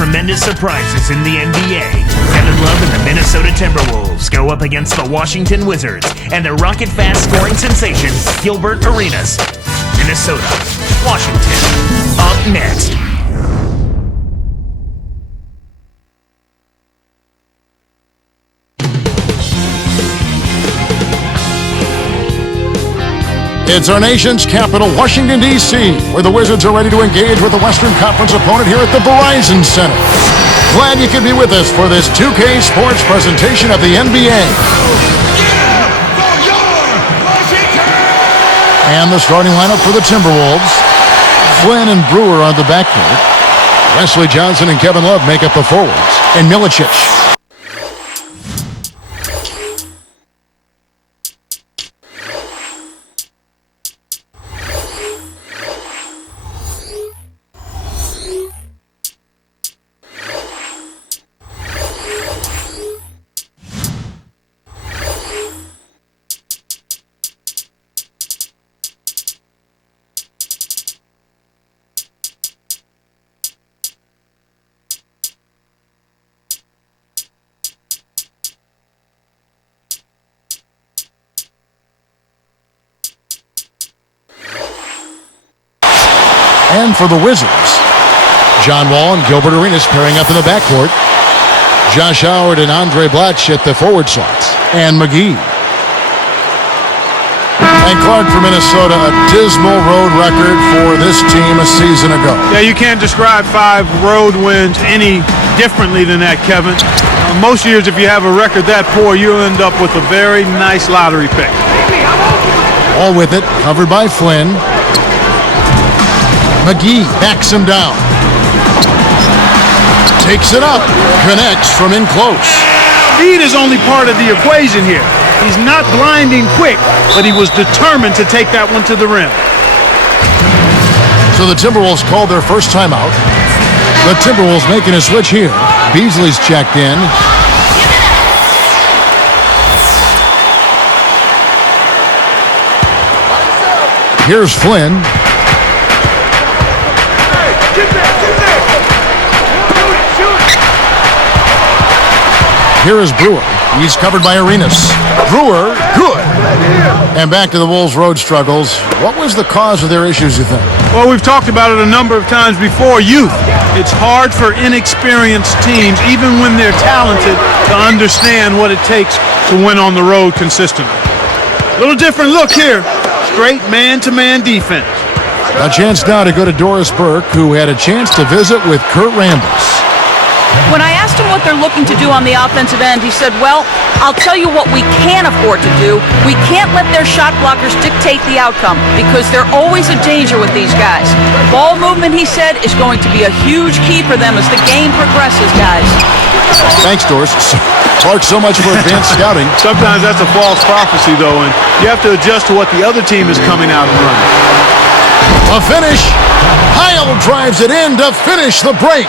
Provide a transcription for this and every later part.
tremendous surprises in the NBA. Kevin Love and the Minnesota Timberwolves go up against the Washington Wizards and their rocket-fast scoring sensation, Gilbert Arenas. Minnesota, Washington, up next. It's our nation's capital, Washington, D.C., where the Wizards are ready to engage with the Western Conference opponent here at the Verizon Center. Glad you could be with us for this 2K Sports presentation of the NBA. And the starting lineup for the Timberwolves. Flynn and Brewer on the backcourt. Wesley Johnson and Kevin Love make up the forwards. And Milicic. And for the Wizards, John Wall and Gilbert Arenas pairing up in the backcourt. Josh Howard and Andre Blatch at the forward slots. And McGee. And Clark for Minnesota, a dismal road record for this team a season ago. Yeah, you can't describe 5 road wins any differently than that, Kevin. Most years, if you have a record that poor, you'll end up with a very nice lottery pick. All with it, covered by Flynn. McGee backs him down. Takes it up. Connects from in close. Speed is only part of the equation here. He's not blinding quick, but he was determined to take that one to the rim. So the Timberwolves called their first timeout. The Timberwolves making a switch here. Beasley's checked in. Here's Flynn. Here is Brewer. He's covered by Arenas. Brewer, good. And back to the Wolves' road struggles. What was the cause of their issues, you think? Well, we've talked about it a number of times before. Youth. It's hard for inexperienced teams, even when they're talented, to understand what it takes to win on the road consistently. A little different look here. Straight man-to-man defense. A chance now to go to Doris Burke, who had a chance to visit with Kurt Rambis. When I asked him what they're looking to do on the offensive end, he said, well, I'll tell you what we can afford to do. We can't let their shot blockers dictate the outcome because they're always a danger with these guys. Ball movement, he said, is going to be a huge key for them as the game progresses, guys. Thanks, Doris. Clark, so much for advanced scouting. Sometimes that's a false prophecy, though, and you have to adjust to what the other team is coming out and running. A finish. Heil drives it in to finish the break.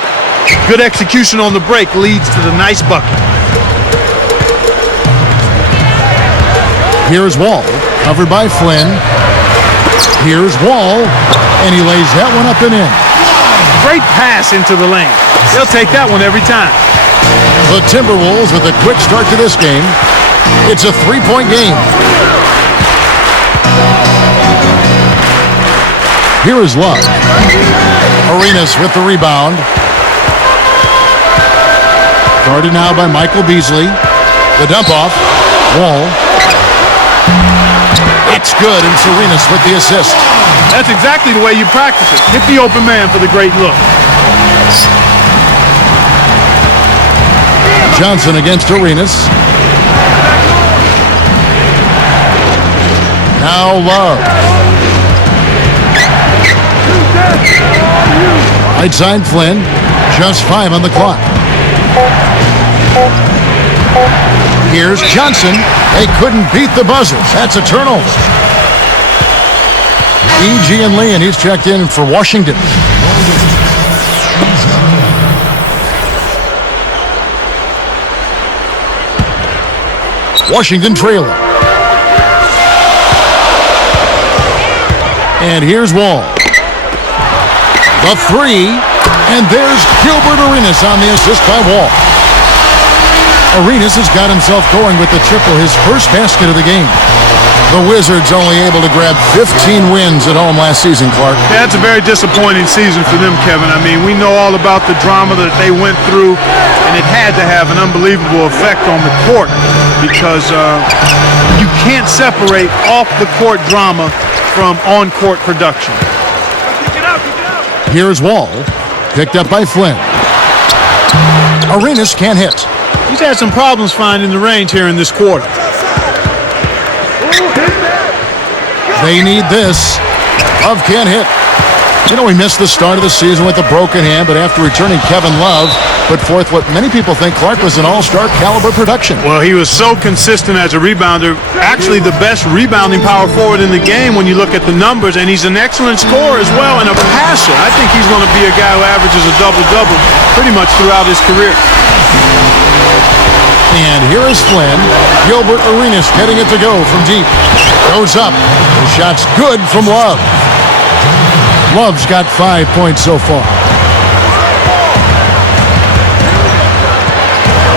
Good execution on the break leads to the nice bucket. Here's Wall, covered by Flynn. Here's Wall, and he lays that one up and in. Great pass into the lane. They'll take that one every time. The Timberwolves with a quick start to this game. It's a 3-point game. Here is Love. Arenas with the rebound. Guarded now by Michael Beasley. The dump off. Wall. It's good, and Arenas with the assist. That's exactly the way you practice it. Hit the open man for the great look. Johnson against Arenas. Now Love. Right side Flynn. Just 5 on the clock. Here's Johnson. They couldn't beat the buzzer. That's a turnover. E.G. and Lee, and he's checked in for Washington. Washington trailer. And here's Wall. The 3. And there's Gilbert Arenas on the assist by Wall. Arenas has got himself going with the triple, his first basket of the game. The Wizards only able to grab 15 wins at home last season, Clark. Yeah, it's a very disappointing season for them, Kevin. I mean, we know all about the drama that they went through, and it had to have an unbelievable effect on the court because you can't separate off-the-court drama from on-court production. Here's Wall, picked up by Flynn. Arenas can't hit. He's had some problems finding the range here in this quarter. They need this. Love can't hit. You know, he missed the start of the season with a broken hand, but after returning, Kevin Love put forth what many people think, Clark, was an all-star caliber production. Well, he was so consistent as a rebounder, actually the best rebounding power forward in the game when you look at the numbers, and he's an excellent scorer as well and a passer. I think he's going to be a guy who averages a double-double pretty much throughout his career. And here is Flynn. Gilbert Arenas getting it to go from deep. Goes up. The shot's good from Love. Love's got 5 points so far.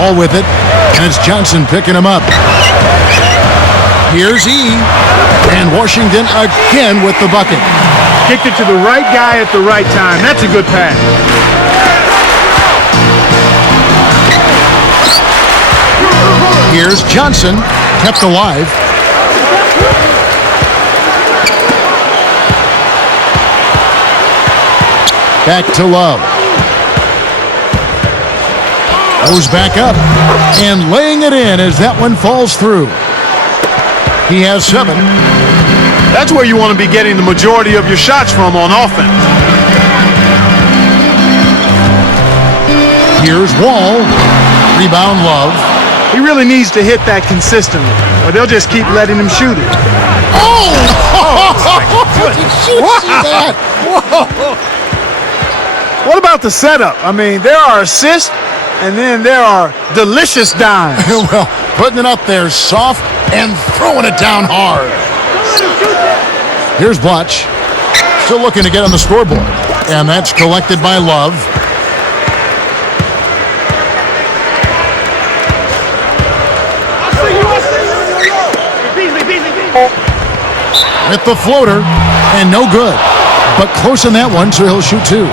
All with it, and it's Johnson picking him up. Here's E. And Washington again with the bucket. Kicked it to the right guy at the right time. That's a good pass. Here's Johnson, kept alive. Back to Love. Goes back up and laying it in as that one falls through. He has 7. That's where you want to be getting the majority of your shots from on offense. Here's Wall. Rebound Love. He really needs to hit that consistently, or they'll just keep letting him shoot it. Oh! Did you see that? Whoa! What about the setup? I mean, there are assists, and then there are delicious dimes. Well, putting it up there soft and throwing it down hard. Here's Blotch. Still looking to get on the scoreboard. And that's collected by Love. With the floater, and no good. But close on that one, so he'll shoot 2.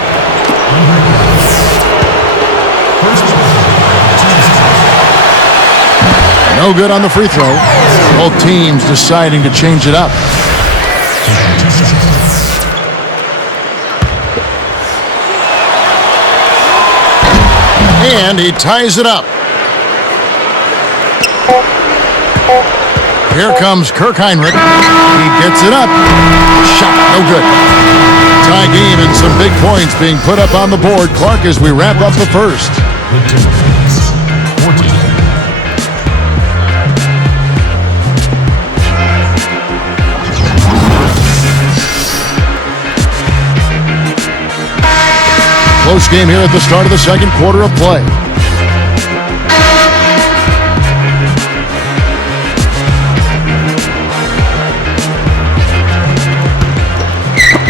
No good on the free throw. Both teams deciding to change it up. And he ties it up. Here comes Kirk Heinrich. He gets it up. Shot, no good. Tie game and some big points being put up on the board, Clark, as we wrap up the first. Close game here at the start of the second quarter of play.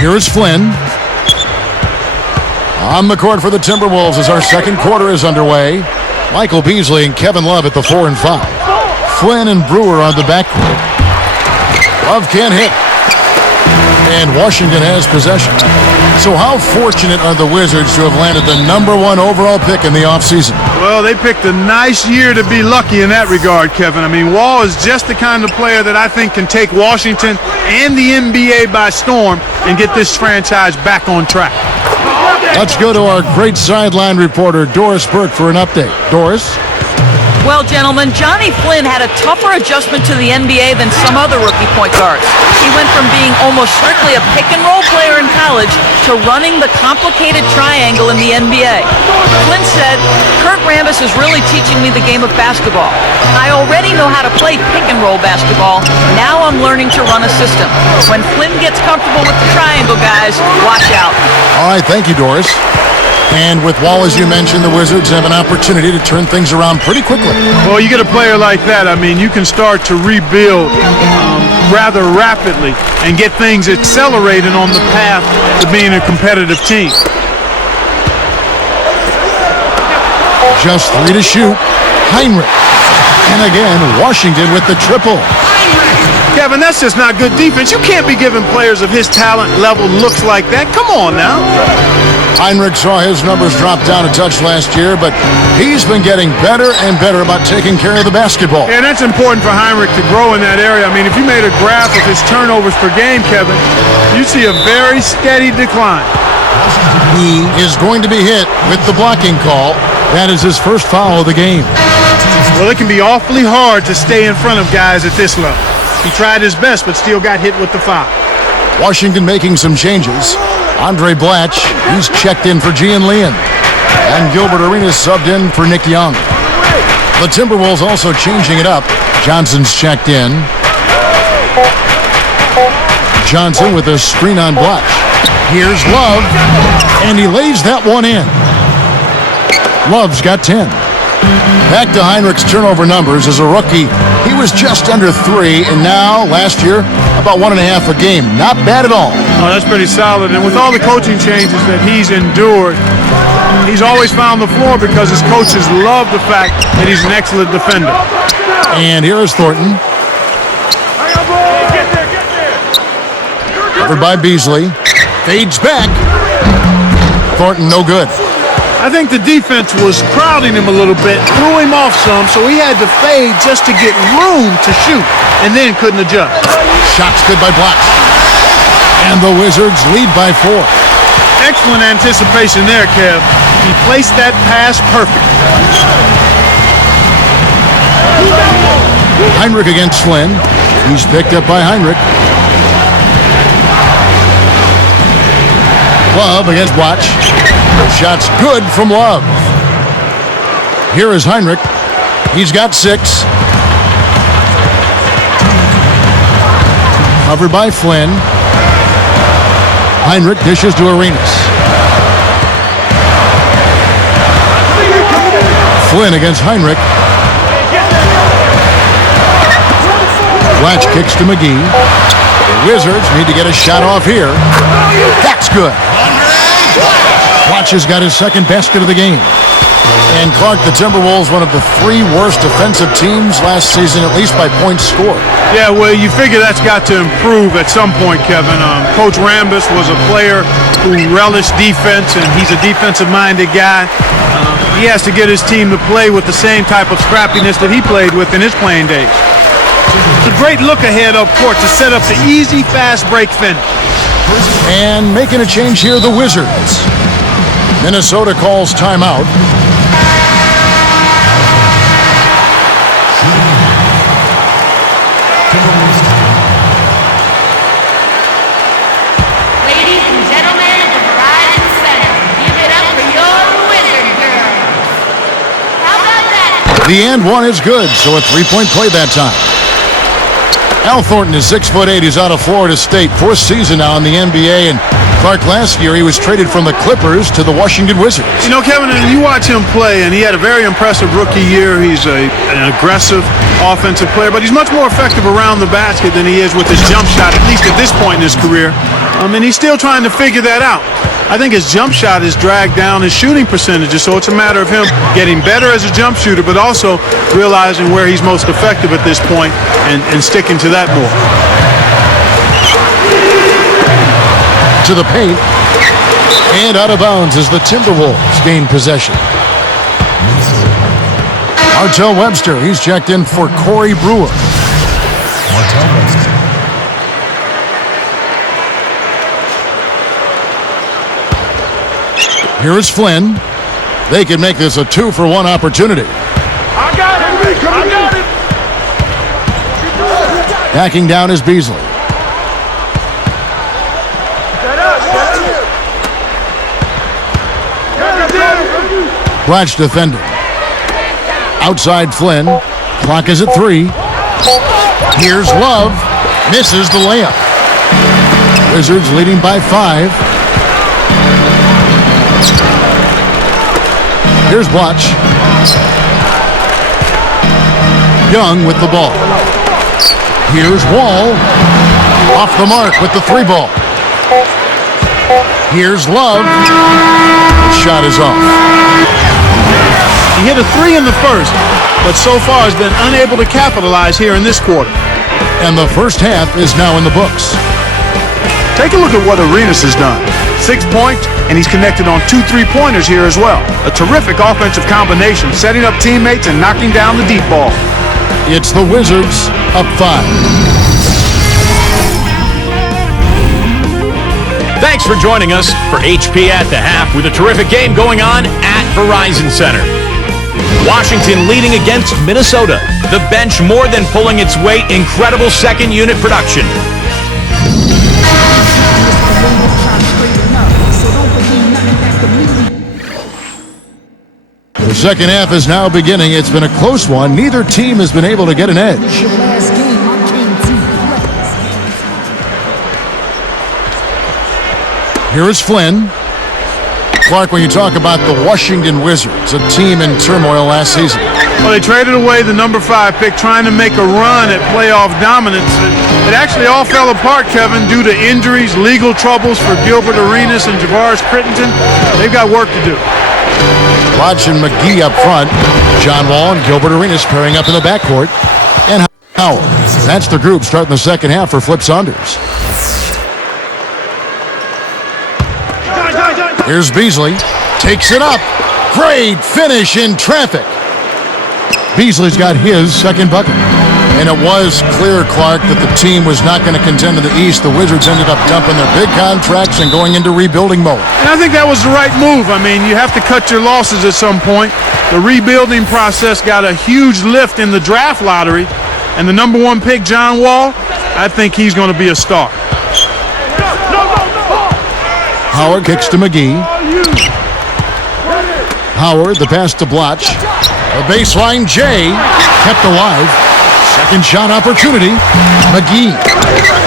Here is Flynn. On the court for the Timberwolves as our second quarter is underway. Michael Beasley and Kevin Love at the 4 and 5. Flynn and Brewer on the backcourt. Love can't hit. And Washington has possession. So how fortunate are the Wizards to have landed the #1 overall pick in the offseason? Well, they picked a nice year to be lucky in that regard, Kevin. I mean, Wall is just the kind of player that I think can take Washington and the NBA by storm and get this franchise back on track. Let's go to our great sideline reporter, Doris Burke, for an update. Doris? Well, gentlemen, Johnny Flynn had a tougher adjustment to the NBA than some other rookie point guards. He went from being almost strictly a pick-and-roll player in college to running the complicated triangle in the NBA. Flynn said, "Kurt Rambis is really teaching me the game of basketball. I already know how to play pick-and-roll basketball. Now I'm learning to run a system. When Flynn gets comfortable with the triangle, guys, watch out." All right, thank you, Doris. And with Wall, as you mentioned, the Wizards have an opportunity to turn things around pretty quickly. Well, you get a player like that, I mean, you can start to rebuild rather rapidly and get things accelerated on the path to being a competitive team. Just 3 to shoot. Heinrich. And again, Washington with the triple. Kevin, that's just not good defense. You can't be giving players of his talent level looks like that. Come on now. Heinrich saw his numbers drop down a touch last year, but he's been getting better and better about taking care of the basketball. And that's important for Heinrich to grow in that area. I mean, if you made a graph of his turnovers per game, Kevin, you see a very steady decline. He is going to be hit with the blocking call. That is his first foul of the game. Well, it can be awfully hard to stay in front of guys at this level. He tried his best, but still got hit with the foul. Washington making some changes. Andre Blatch, he's checked in for Gian Leon. And Gilbert Arenas subbed in for Nick Young. The Timberwolves also changing it up. Johnson's checked in. Johnson with a screen on Blatch. Here's Love, and he lays that one in. Love's got 10. Back to Heinrich's turnover numbers as a rookie. He was just under 3, and now, last year, about 1.5 a game. Not bad at all. Oh, that's pretty solid. And with all the coaching changes that he's endured, he's always found the floor because his coaches love the fact that he's an excellent defender. And here is Thornton. Covered by Beasley. Fades back. Thornton no good. I think the defense was crowding him a little bit, threw him off some, so he had to fade just to get room to shoot, and then couldn't adjust. Shots good by Blatch. And the Wizards lead by 4. Excellent anticipation there, Kev. He placed that pass perfect. Heinrich against Flynn. He's picked up by Heinrich. Love against Blatch. Shots good from Love. Here is Heinrich. He's got 6. Covered by Flynn. Heinrich dishes to Arenas. Flynn against Heinrich. Blatch kicks to McGee. The Wizards need to get a shot off here. That's good. Blatch has got his second basket of the game. And Clark, the Timberwolves, one of the 3 worst defensive teams last season, at least by points scored. Yeah, well, you figure that's got to improve at some point, Kevin. Coach Rambis was a player who relished defense, and he's a defensive-minded guy. He has to get his team to play with the same type of scrappiness that he played with in his playing days. It's a great look ahead up court to set up the easy, fast break finish. And making a change here, the Wizards. Minnesota calls timeout. Ladies and gentlemen of the Verizon Center, give it up for your Wizard girls. How about that? The and one is good, so a 3-point play that time. Al Thornton is 6'8". He's out of Florida State. 4th season now in the NBA. And Clark, last year he was traded from the Clippers to the Washington Wizards. You know, Kevin, you watch him play, and he had a very impressive rookie year. He's an aggressive offensive player, but he's much more effective around the basket than he is with his jump shot, at least at this point in his career. And he's still trying to figure that out. I think his jump shot has dragged down his shooting percentages, so it's a matter of him getting better as a jump shooter, but also realizing where he's most effective at this point and sticking to that more. To the paint, and out of bounds as the Timberwolves gain possession. Martell Webster, he's checked in for Corey Brewer. Here is Flynn. They can make this a 2-for-1 opportunity. I got it! I got it! Backing down is Beasley. Blatch defending. Outside Flynn. Clock is at 3. Here's Love. Misses the layup. Wizards leading by 5. Here's Blatch. Young with the ball. Here's Wall. Off the mark with the 3 ball. Here's Love. Shot is off. He hit a 3 in the first, but so far has been unable to capitalize here in this quarter. And the first half is now in the books. Take a look at what Arenas has done. 6 points, and he's connected on 2 3-pointers here as well. A terrific offensive combination, setting up teammates and knocking down the deep ball. It's the Wizards up 5. Thanks for joining us for HP at the half with a terrific game going on at Verizon Center. Washington leading against Minnesota. The bench more than pulling its weight. Incredible second unit production. The second half is now beginning. It's been a close one. Neither team has been able to get an edge. Here is Flynn. Clark, when you talk about the Washington Wizards, a team in turmoil last season. Well, they traded away the number 5 pick trying to make a run at playoff dominance. It actually all fell apart, Kevin, due to injuries, legal troubles for Gilbert Arenas and Javaris Crittenton. They've got work to do. Lodge and McGee up front. John Wall and Gilbert Arenas pairing up in the backcourt. And Howard. That's the group starting the second half for Flip Saunders. Here's Beasley. Takes it up. Great finish in traffic. Beasley's got his second bucket. And it was clear, Clark, that the team was not going to contend in the East. The Wizards ended up dumping their big contracts and going into rebuilding mode. And I think that was the right move. I mean, you have to cut your losses at some point. The rebuilding process got a huge lift in the draft lottery. And the number 1 pick, John Wall, I think he's going to be a star. Howard kicks to McGee. Howard, the pass to Blotch. The baseline, Jay, kept alive. Second shot opportunity. McGee.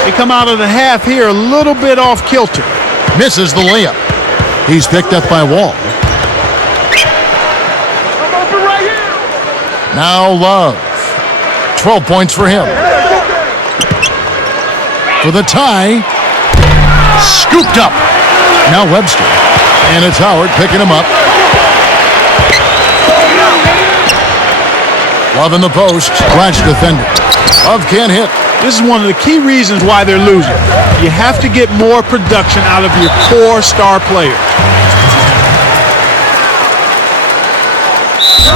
They come out of the half here a little bit off kilter. Misses the layup. He's picked up by Wall. Now Love. 12 points for him. For the tie. Scooped up. Now Webster. And it's Howard picking him up. Love in the post. Clutch defender. Love can't hit. This is one of the key reasons why they're losing. You have to get more production out of your core star players.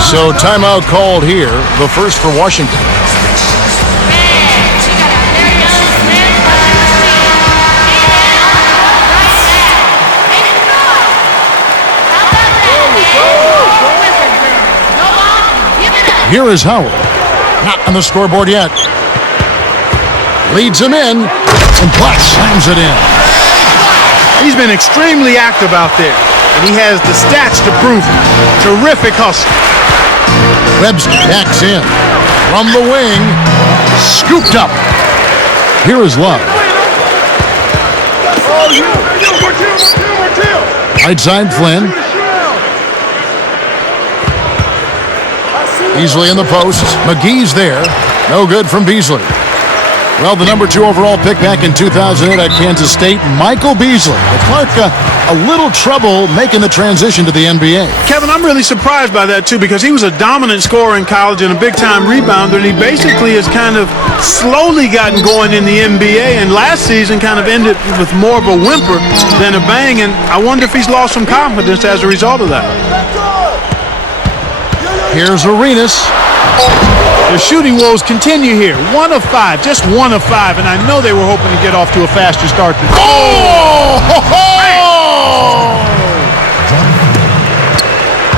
So timeout called here. The first for Washington. Here is Howard. Not on the scoreboard yet. Leads him in, and Black slams it in. He's been extremely active out there, and he has the stats to prove it. Terrific hustle. Webster backs in. From the wing, scooped up. Here is Love. Right side, Flynn. Beasley in the post. McGee's there. No good from Beasley. Well, the number 2 overall pick back in 2008 at Kansas State, Michael Beasley. But Clark, a little trouble making the transition to the NBA. Kevin, I'm really surprised by that, too, because he was a dominant scorer in college and a big-time rebounder, and he basically has kind of slowly gotten going in the NBA, and last season kind of ended with more of a whimper than a bang, and I wonder if he's lost some confidence as a result of that. Here's Arenas. The shooting woes continue here. 1 of 5, just 1 of 5, and I know they were hoping to get off to a faster start.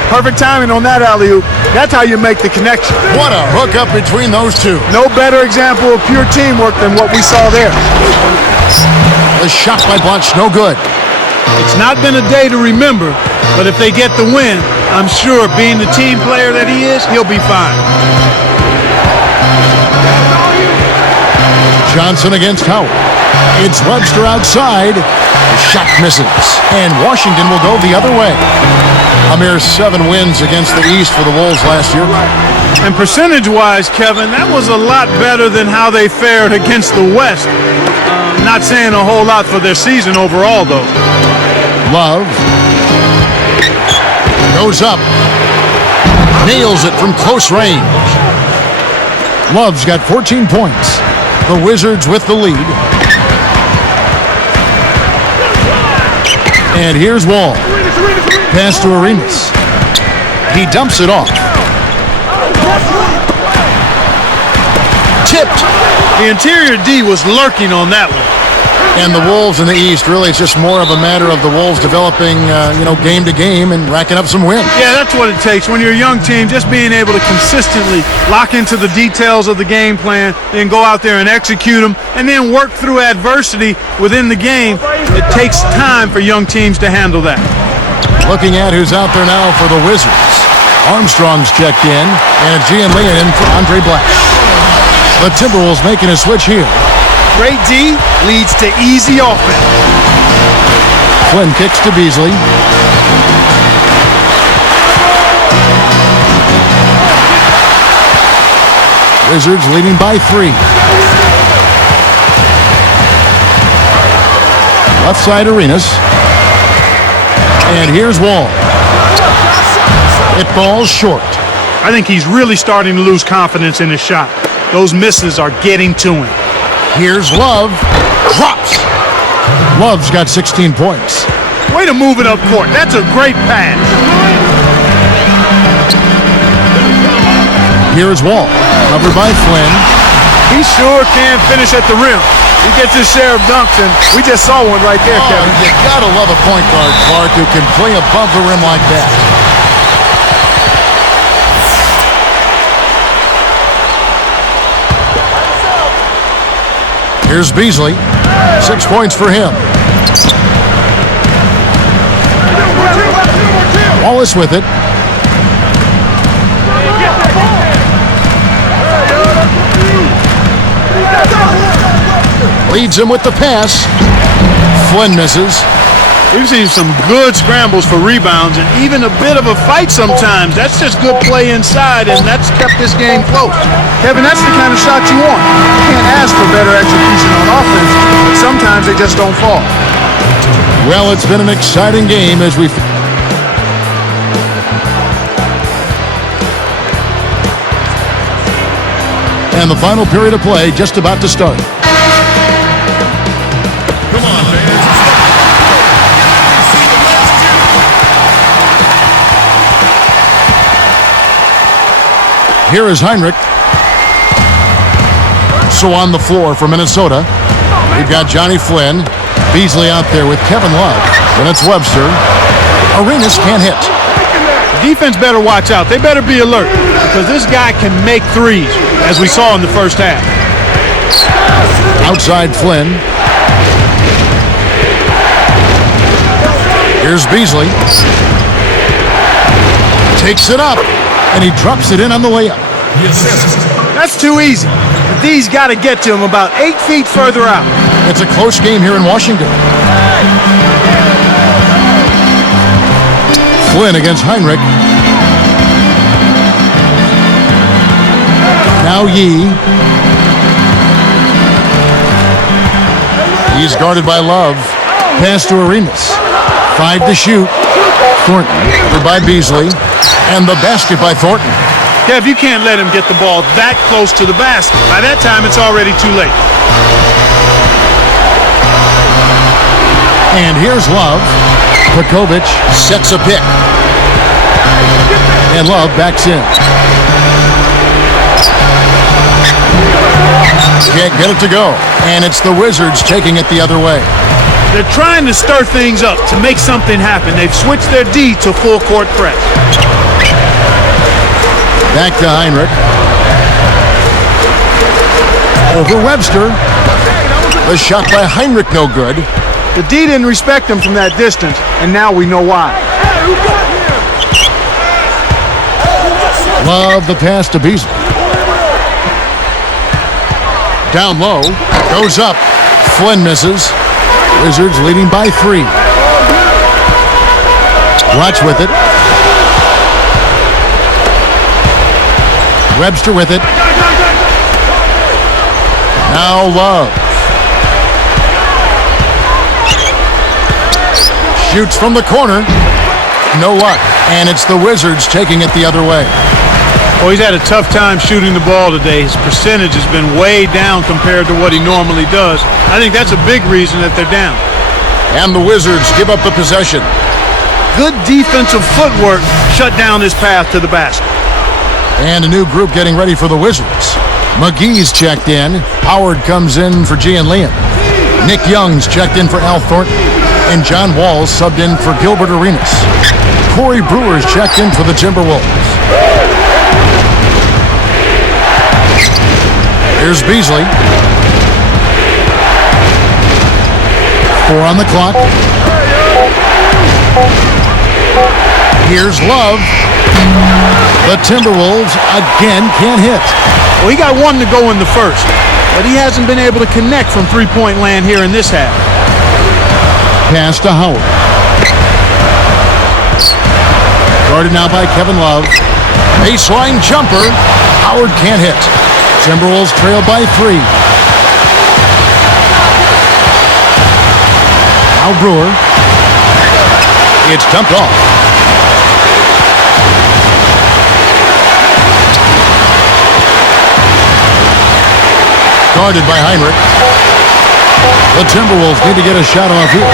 Perfect timing on that alley-oop. That's how you make the connection. What a hookup between those two. No better example of pure teamwork than what we saw there. The shot by Blotch, no good. It's not been a day to remember, but if they get the win, I'm sure being the team player that he is, he'll be fine. Johnson against Howard. It's Webster outside. The shot misses. And Washington will go the other way. A mere 7 wins against the East for the Wolves last year. And percentage-wise, Kevin, that was a lot better than how they fared against the West. Not saying a whole lot for their season overall, though. Love. Goes up. nails it from close range. Love's got 14 points. The Wizards with the lead. And here's Wall. Pass to Arenas. He dumps it off. Tipped. The interior D was lurking on that one. And the Wolves in the East, really, it's just more of a matter of the Wolves developing, game to game and racking up some wins. Yeah, that's what it takes. When you're a young team, just being able to consistently lock into the details of the game plan, then go out there and execute them, and then work through adversity within the game. It takes time for young teams to handle that. Looking at who's out there now for the Wizards. Armstrong's checked in, and Gian Lee in for Andre Black. The Timberwolves making a switch here. Great D leads to easy offense. Flynn kicks to Beasley. Wizards leading by 3. Left side Arenas. And here's Wall. It falls short. I think he's really starting to lose confidence in his shot. Those misses are getting to him. Here's Love. Drops. Love's got 16 points. Way to move it up court. That's a great pass. Here's Wall. Covered by Flynn. He sure can finish at the rim. He gets his share of dunks, and we just saw one right there, Kevin. You gotta love a point guard, Clark, who can play above the rim like that. Here's Beasley. 6 points for him. Wallace with it. Leads him with the pass. Flynn misses. We've seen some good scrambles for rebounds and even a bit of a fight sometimes. That's just good play inside, and that's kept this game close. Kevin, that's the kind of shot you want. You can't ask for better execution on offense, but sometimes they just don't fall. Well, it's been an exciting game as we... And the final period of play just about to start. Come on, fans. Here is Heinrich. So on the floor for Minnesota, we've got Johnny Flynn. Beasley out there with Kevin Love. Then it's Webster. Arenas can't hit. Defense better watch out. They better be alert because this guy can make threes, as we saw in the first half. Outside Flynn. Here's Beasley. Takes it up, and he drops it in on the layup. That's too easy. The D's got to get to him about 8 feet further out. It's a close game here in Washington. Flynn against Heinrich. Now Yee. He's guarded by Love. Pass to Arenas. 5 to shoot. Thornton by Beasley. And the basket by Thornton. Kev, you can't let him get the ball that close to the basket. By that time, it's already too late. And here's Love. Pekovic sets a pick. And Love backs in. Can't get it to go. And it's the Wizards taking it the other way. They're trying to stir things up to make something happen. They've switched their D to full court press. Back to Heinrich. Over Webster. The shot by Heinrich no good. The D didn't respect him from that distance, and now we know why. Love the pass to Beasley. Down low. Goes up. Flynn misses. Wizards leading by 3. Watch with it. Webster with it. Now Love. Shoots from the corner. No luck. And it's the Wizards taking it the other way. Well, he's had a tough time shooting the ball today. His percentage has been way down compared to what he normally does. I think that's a big reason that they're down. And the Wizards give up the possession. Good defensive footwork shut down his path to the basket. And a new group getting ready for the Wizards. McGee's checked in. Howard comes in for Gian Liam. Nick Young's checked in for Al Thornton. And John Wall's subbed in for Gilbert Arenas. Corey Brewer's checked in for the Timberwolves. Here's Beasley. 4 on the clock. Here's Love. The Timberwolves again can't hit. Well, he got one to go in the first, but he hasn't been able to connect from three-point land here in this half. Pass to Howard. Guarded now by Kevin Love. Baseline jumper. Howard can't hit. Timberwolves trail by 3. Now Brewer. It's dumped off. Guarded by Heinrich. The Timberwolves need to get a shot off here.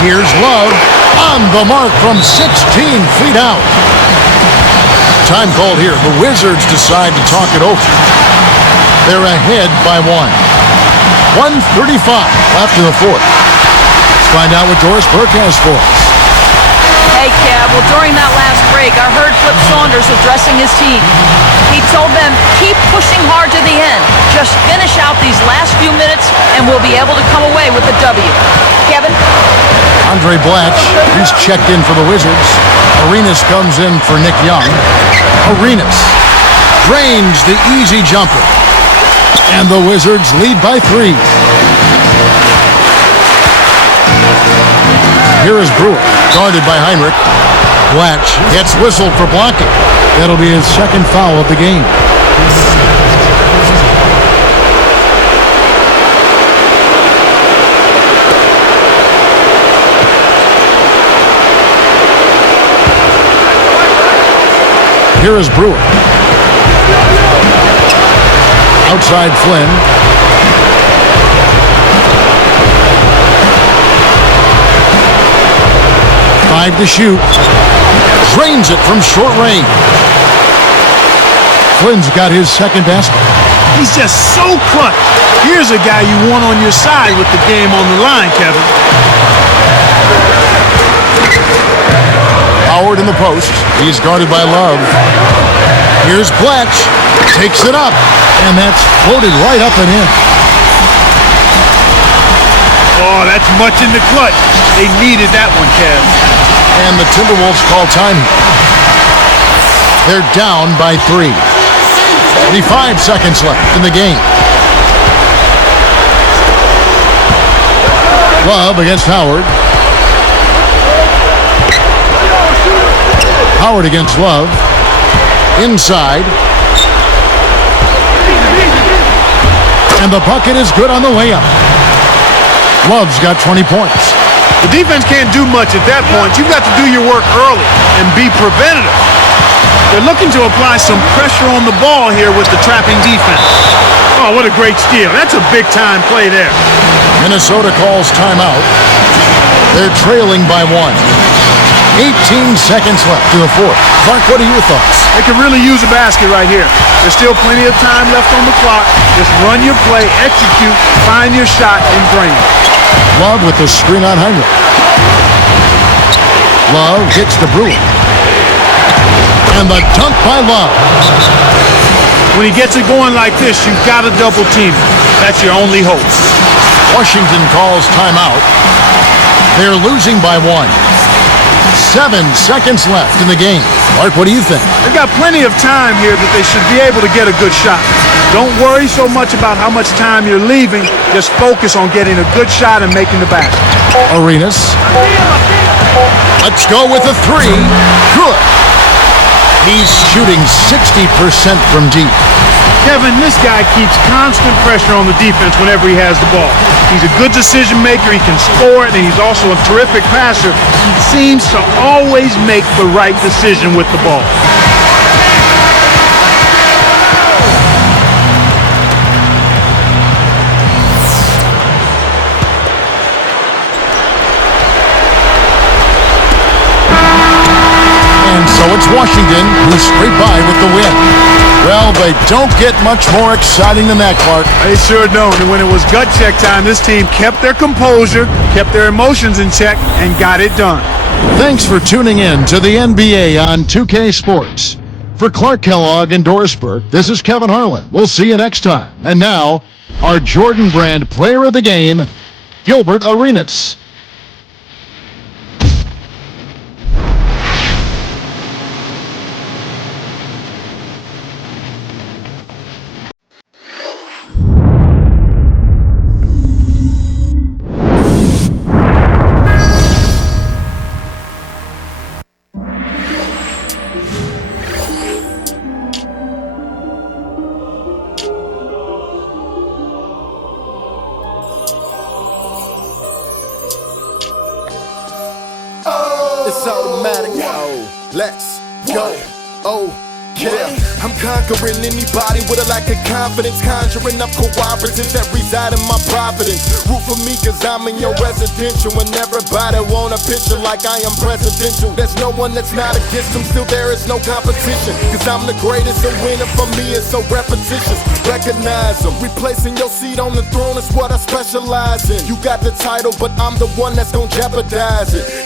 Here's Love on the mark from 16 feet out. Time called here. The Wizards decide to talk it over. They're ahead by 1. 1:35 left in the fourth. Let's find out what Doris Burke has for us. Hey, Kev, well, during that last break, I heard Flip Saunders addressing his team. He told them, keep pushing hard to the end. Just finish out these last few minutes, and we'll be able to come away with a W. Kevin? Andre Blatch, he's checked in for the Wizards. Arenas comes in for Nick Young. Arenas drains the easy jumper. And the Wizards lead by 3. Here is Brewer, guarded by Heinrich. Blatch gets whistled for blocking. That'll be his second foul of the game. Here is Brewer. Outside Flynn. Five to shoot. Drains it from short range. Flynn's got his second basket. He's just so clutch. Here's a guy you want on your side with the game on the line, Kevin. Howard in the post. He's guarded by Love. Here's Blatch. Takes it up. And that's floated right up and in. Oh, that's much in the clutch. They needed that one, Kev. And the Timberwolves call time. They're down by 3. 35 seconds left in the game. Love against Howard. Howard against Love. Inside. And the bucket is good on the way up. Love's got 20 points. The defense can't do much at that point. You've got to do your work early and be preventative. They're looking to apply some pressure on the ball here with the trapping defense. Oh, what a great steal. That's a big-time play there. Minnesota calls timeout. They're trailing by 1. 18 seconds left in the fourth. Clark, what are your thoughts? They could really use a basket right here. There's still plenty of time left on the clock. Just run your play, execute, find your shot, and drain. Love with the screen on Heinrich. Love hits the Brewer. And the dunk by Love. When he gets it going like this, you've got to double team him. That's your only hope. Washington calls timeout. They're losing by 1. 7 seconds left in the game. Mark, what do you think? They've got plenty of time here that they should be able to get a good shot. Don't worry so much about how much time you're leaving. Just focus on getting a good shot and making the basket. Arenas. Let's go with a 3. Good. He's shooting 60% from deep. Kevin, this guy keeps constant pressure on the defense whenever he has the ball. He's a good decision maker, he can score it, and he's also a terrific passer. He seems to always make the right decision with the ball. It's Washington who scrape by with the win. Well, they don't get much more exciting than that, Clark. They sure don't. And when it was gut check time, this team kept their composure, kept their emotions in check, and got it done. Thanks for tuning in to the NBA on 2K Sports. For Clark Kellogg and Doris Burke, this is Kevin Harlan. We'll see you next time. And now, our Jordan Brand player of the game, Gilbert Arenas. It's automatic. Whoa, let's go. Oh, yeah. I'm conquering anybody with a lack of confidence, conjuring up cooperatives that reside in my providence. Root for me cause I'm in your residential, and everybody want a picture like I am presidential. There's no one that's not against them, still there is no competition, cause I'm the greatest, and winning for me is so repetitious. Recognize them, replacing your seat on the throne is what I specialize in. You got the title, but I'm the one that's gonna jeopardize it.